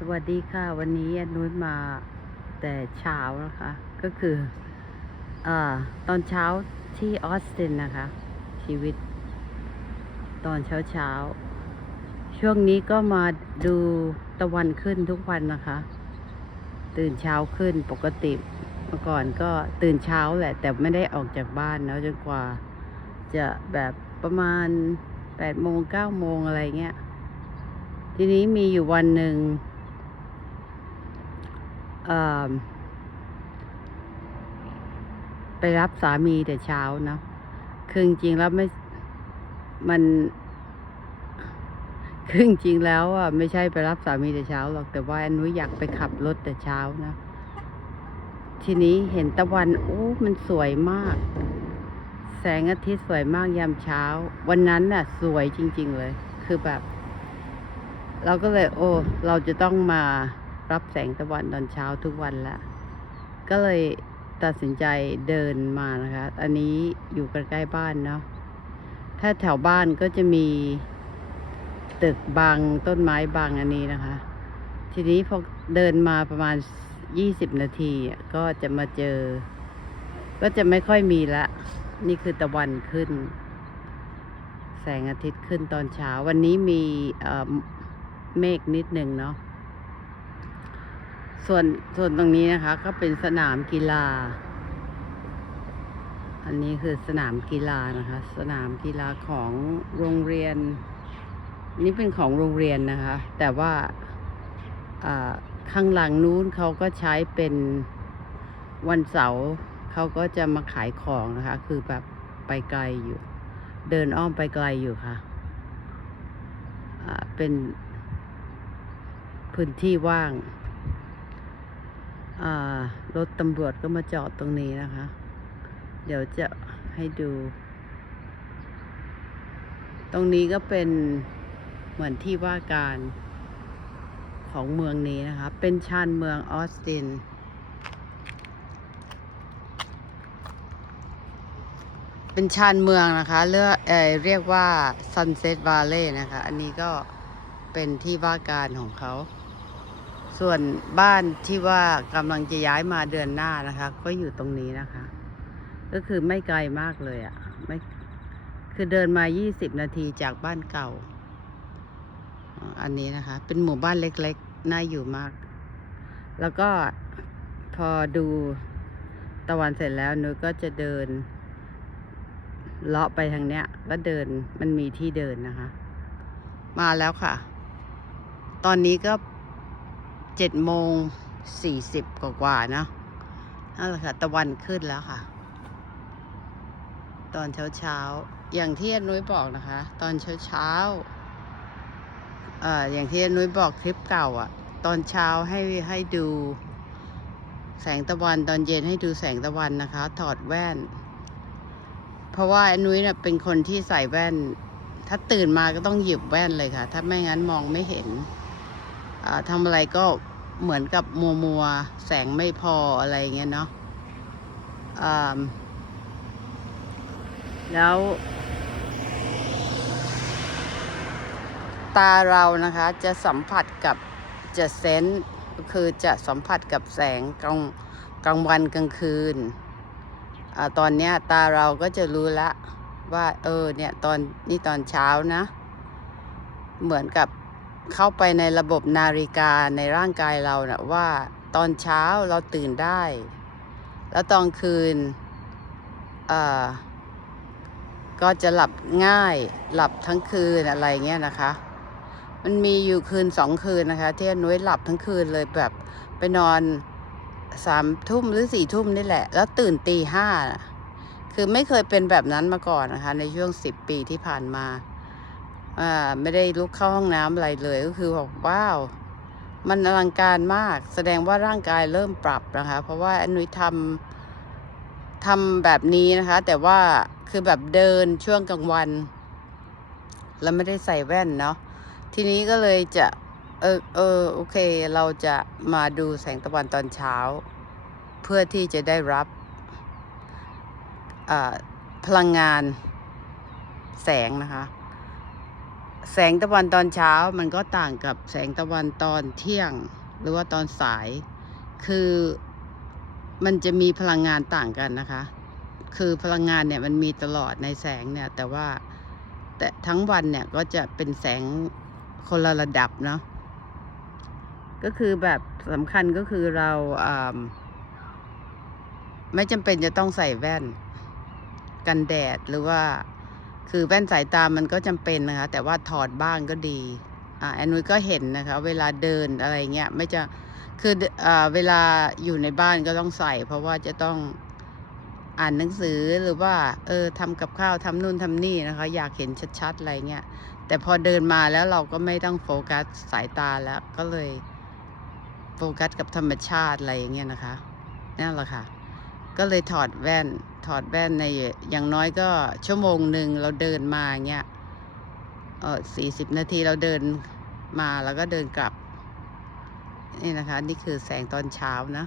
สวัสดีค่ะ วันนี้อนุ้ยมาแต่เช้านะคะ ก็คืออตอนเช้าที่ออสตินนะคะ ชีวิต ตอนเช้าเช้า ช่วงนี้ก็มาดูตะวันขึ้นทุกวันนะคะ ตื่นเช้าขึ้นปกติเมื่อก่อนก็ตื่นเช้าแหละ แต่ไม่ได้ออกจากบ้านนะจนกว่า จะแบบประมาณแปดโมงเก้าโมงอะไรเงี้ยทีนี้มีอยู่วันหนึ่ง ไปรับสามีแต่เช้านะคือจริงๆแล้วไม่มันคือจริงๆแล้วอะไม่ใช่ไปรับสามีแต่เช้าหรอกแต่ว่าอนุอยากไปขับรถแต่เช้านะ ทีนี้เห็นตะวันโอ้มันสวยมาก แสงอาทิตย์สวยมากยามเช้า วันนั้นน่ะ สวยจริง ๆ เลย คือแบบ เราก็เลย โอ้ เราจะต้องมา รับแสงตะวันตอนเช้าทุกวันละ ก็เลยตัดสินใจเดินมานะคะ อันนี้อยู่ใกล้ๆบ้านเนาะ ถ้าแถวบ้านก็จะมีตึกบางต้นไม้บางอันนี้นะคะ ทีนี้พอเดินมาประมาณยี่สิบนาทีก็จะมาเจอ ก็จะไม่ค่อยมีละ นี่คือตะวันขึ้น แสงอาทิตย์ขึ้นตอนเช้า วันนี้มีเมฆนิดหนึ่งเนาะ ส่วนส่วนตรงนี้นะคะ ก็เป็นสนามกีฬา อันนี้คือสนามกีฬานะคะ สนามกีฬาของโรงเรียน นี่เป็นของโรงเรียนนะคะ แต่ว่าข้างหลังนู้นเขาก็ใช้เป็นวันเสาร์เขาก็จะมาขายของนะคะ คือแบบไปไกลอยู่ เดินอ้อมไปไกลอยู่ค่ะอ่าเป็นพื้นที่ว่าง รถตำรวจก็มาจอดตรงนี้นะคะ เดี๋ยวจะให้ดู ตรงนี้ก็เป็นเหมือนที่ว่าการของเมืองนี้นะคะ เป็นชานเมืองออสติน เป็นชานเมืองนะคะเรียกเอ่เรียกว่า Sunset Valley นะคะ อันนี้ก็เป็นที่ว่าการของเขา ส่วนบ้านที่ว่ากำลังจะย้ายมาเดือนหน้านะคะ ก็อยู่ตรงนี้นะคะ ก็คือไม่ไกลมากเลยอะ่ะไม่คือเดินมา 20 นาทีจากบ้านเก่า อันนี้นะคะ เป็นหมู่บ้านเล็กๆ น่าอยู่มาก แล้วก็พอดูตะวันเสร็จแล้วนุ้ยก็จะเดิน เลาะไปทางเนี้ย ก็เดินมันมีที่เดินนะคะ มาแล้วค่ะ ตอนนี้ก็ เจ็ดโมงสี่สิบกว่าๆเนอะนั่นแหละค่ะ ตะวันขึ้นแล้วค่ะ ตอนเช้าเช้าๆอย่างที่นุ้ยบอกนะคะ ตอนเช้าเช้าๆเอ่ออย่างที่นุ้ยบอกคลิปเก่าอะ่ะ ตอนเช้าให้ให้ดูแสงตะวันตอนเย็นให้ดูแสงตะวันนะคะ ถอดแว่น เพราะว่านุ้ยเน่ะเป็นคนที่ใส่แว่น ถ้าตื่นมาก็ต้องหยิบแว่นเลยค่ะ ถ้าไม่งั้นมองไม่เห็น ทำอะไรก็เหมือนกับมัวมัวแสงไม่พออะไรเงี้ยเนาะแล้ว ตาเรานะคะจะสัมผัสกับจะเซนก็คือจะสัมผัสกับแสงกลางกลางวันกลางคืนอตอนเนี้ยตาเราก็จะรู้ละว่า เออเนี่ยตอนนี่ตอนเช้านะ เหมือนกับ เข้าไปในระบบนาฬิกาในร่างกายเรานะว่าตอนเช้าเราตื่นได้ แล้วตอนคืนก็จะหลับง่ายหลับทั้งคืนอะไรเงี้ยนะคะ มันมีอยู่คืนสองคืนนะคะ ที่นุ้ยหลับทั้งคืนเลยแบบไปนอนสามทุ่มหรือสี่ทุ่มนี่แหละ แล้วตื่นตีห้าคือไม่เคยเป็นแบบนั้นมาก่อนนะคะ ในช่วงสิบปีที่ผ่านมา ไม่ได้ลุกเข้าห้องน้ำอะไรเลยก็คือบอกว้าว มันอลังการมาก แสดงว่าร่างกายเริ่มปรับนะคะ เพราะว่าอนุยทำทำแบบนี้นะคะ แต่ว่าคือแบบเดินช่วงกลางวัน แล้วไม่ได้ใส่แว่นเนาะทีนี้ก็เลยจะเออเออโอเค เราจะมาดูแสงตะวันตอนเช้า เพื่อที่จะได้รับพลังงานแสงนะคะ แสงตะวันตอนเช้ามันก็ต่างกับแสงตะวันตอนเที่ยง หรือว่าตอนสาย คือมันจะมีพลังงานต่างกันนะคะ คือพลังงานเนี่ยมันมีตลอดในแสงเนี่ย แต่ว่าแต่ทั้งวันเนี่ยก็จะเป็นแสงคนละระดับเนาะก็คือแบบสำคัญก็คือเราไม่จำเป็นจะต้องใส่แว่น กันแดดหรือว่า คือแว่นสายตามันก็จำเป็นนะคะ แต่ว่าถอดบ้างก็ดีอ่าแอนนุ้ยก็เห็นนะคะ เวลาเดินอะไรเงี้ยไม่จะคืออ่าเวลาอยู่ในบ้านก็ต้องใส่ เพราะว่าจะต้องอ่านหนังสือหรือว่า เออทำกับข้าวทำนู่นทำนี่นะคะ อยากเห็นชัดๆอะไรเงี้ยแต่พอเดินมาแล้วเราก็ไม่ต้องโฟกัสสายตาแล้วก็เลยโฟกัสกับธรรมชาติอะไรอย่างเงี้ยนะคะนั่นแหละค่ะ ก็เลยถอดแว่น ถอดแว่นในอย่างน้อยก็ชั่วโมงหนึ่งเราเดินมาเงี้ยเออสี่สิบนาทีเราเดินมาแล้วก็เดินกลับ นี่นะคะ นี่คือแสงตอนเช้านะ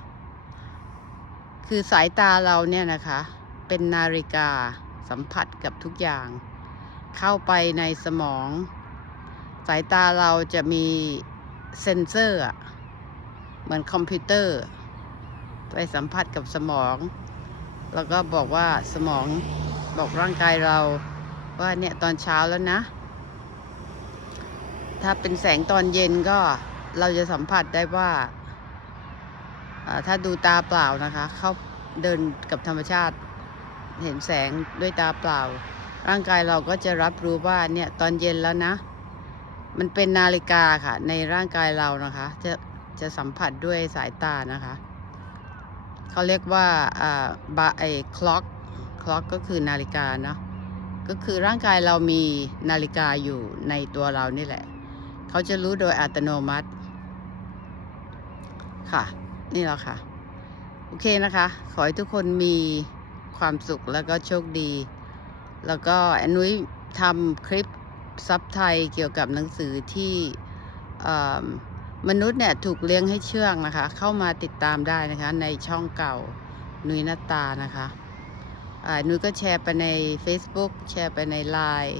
คือสายตาเราเนี่ยนะคะ เป็นนาฬิกาสัมผัสกับทุกอย่าง เข้าไปในสมอง สายตาเราจะมีเซ็นเซอร์เหมือนคอมพิวเตอร์ ไปสัมผัสกับสมอง แล้วก็บอกว่าสมองบอกร่างกายเรา ว่าเนี่ยตอนเช้าแล้วนะ ถ้าเป็นแสงตอนเย็นก็เราจะสัมผัสได้ว่าถ้าดูตาเปล่านะคะ เข้าเดินกับธรรมชาติ เห็นแสงด้วยตาเปล่า ร่างกายเราก็จะรับรู้ว่าเนี่ยตอนเย็นแล้วนะ มันเป็นนาฬิกาค่ะ ในร่างกายเรานะคะ จะจะสัมผัสด้วยสายตานะคะ เขาเรียกว่าอ่าบาไอคล็อกคล็อกก็คือนาฬิกาเนาะก็คือร่างกายเรามีนาฬิกาอยู่ในตัวเรานี่แหละ เขาจะรู้โดยอัตโนมัติ ค่ะ นี่แหละค่ะ โอเคนะคะ ขอให้ทุกคนมีความสุขแล้วก็โชคดี แล้วก็แอนุ้ยทำคลิปซับไทยเกี่ยวกับหนังสือที่เอิ่ มนุษย์เนี่ยถูกเลี้ยงให้เชื่องนะคะ เข้ามาติดตามได้นะคะ ในช่องเก่านุยนัตานะคะนุ้ยก็แชร์ไปใน Facebook แชร์ไปใน Line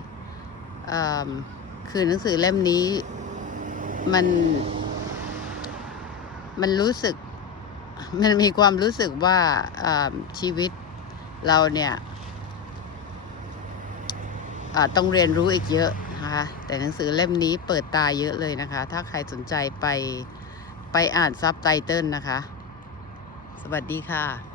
คือหนังสือเล่มนี้มัน มันรู้สึก มันมีความรู้สึกว่าชีวิตเราเนี่ยต้องเรียนรู้อีกเยอะ นะคะ แต่หนังสือเล่มนี้เปิดตาเยอะเลยนะคะ ถ้าใครสนใจไปไปอ่านซับไตเติลนะคะ สวัสดีค่ะ